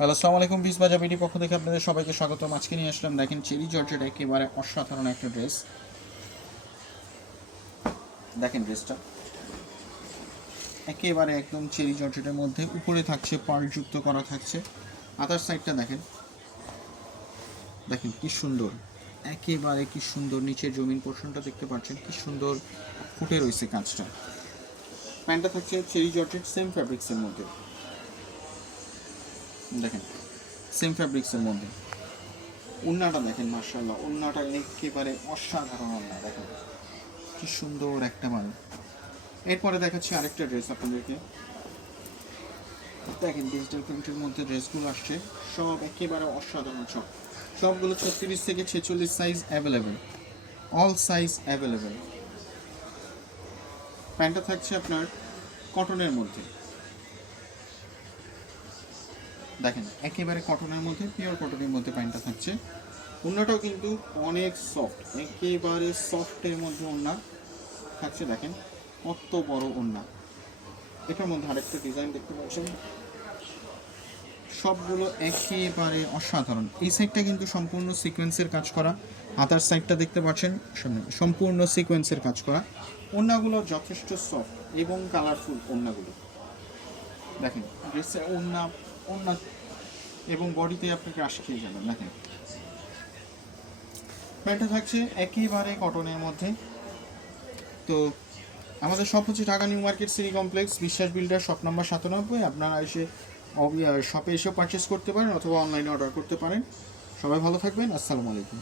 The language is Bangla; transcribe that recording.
হ্যালো আসসালামু আলাইকুম বিস বাজা বিডি পক্ষ থেকে আপনাদের সবাইকে স্বাগতম। আজকে নিয়ে আসলাম, দেখেন চেরি জর্জের একেবারে অসাধারণ একটা ড্রেস। দেখেন ড্রেসটা। একেবারে একদম চেরি জর্জেটের মধ্যে উপরে থাকছে পাড়যুক্ত করা থাকছে। আদার সাইডটা দেখেন। দেখেন কি সুন্দর। একেবারে কি সুন্দর, নিচের জমিন পোর্শনটা দেখতে পাচ্ছেন, কি সুন্দর ফুটে রয়েছে কাজটা। প্যান্টটা থাকছে চেরি জর্জেট সেম ফ্যাব্রিক্সের মধ্যে। দেখেন সেম ফ্যাব্রিক্সের মধ্যে। উন্নাটা দেখেন মার্শাল্লাহ উন্নাটা একেবারে অসাধারণ উন্না, দেখেন। কি সুন্দর একটা মানে এরপরে দেখাচ্ছি আরেকটা ড্রেস আপনাদেরকে। দেখেন ডিজিটাল প্রিন্টের মধ্যে ড্রেসগুলো আসছে, সব একেবারে অসাধারণ সব। সবগুলো ছত্রিশ থেকে ছেচল্লিশ size available all size available প্যান্টটা থাকছে আপনার কটনের মধ্যে। দেখেন, একেবারে কটনের মধ্যে পিওর কটনের মধ্যে প্যান্টটা থাকছে। ওড়নাটাও কিন্তু অনেক সফট একেবারে সফটের মধ্যে ওড়না থাকছে, দেখেন, কত বড় ওড়না। এটার মধ্যে আরেকটা ডিজাইন দেখতে পাচ্ছেন। সবগুলো একেবারে অসাধারণ। এই সাইডটা কিন্তু সম্পূর্ণ সিকোয়েন্সের কাজ করা। হাতার সাইডটা দেখতে পাচ্ছেন সম্পূর্ণ সিকোয়েন্সের কাজ করা। ওড়নাগুলো যথেষ্ট সফট এবং কালারফুল ওড়নাগুলো। দেখেন ড্রেসের ওড়না ওড়না এবং বডিতে আপনাকে ক্রাশ খেয়ে যাবেন দেখেন। প্যান্টটা থাকছে একেবারে কটনের মধ্যে। তো আমাদের শপ হচ্ছে Dhaka new market city complex, Biswas builder shop number সাতানব্বই। আপনারা এসে শপে এসেও পারচেস করতে পারেন অথবা অনলাইনে অর্ডার করতে পারেন। সবাই ভালো থাকবেন, আসসালামু আলাইকুম।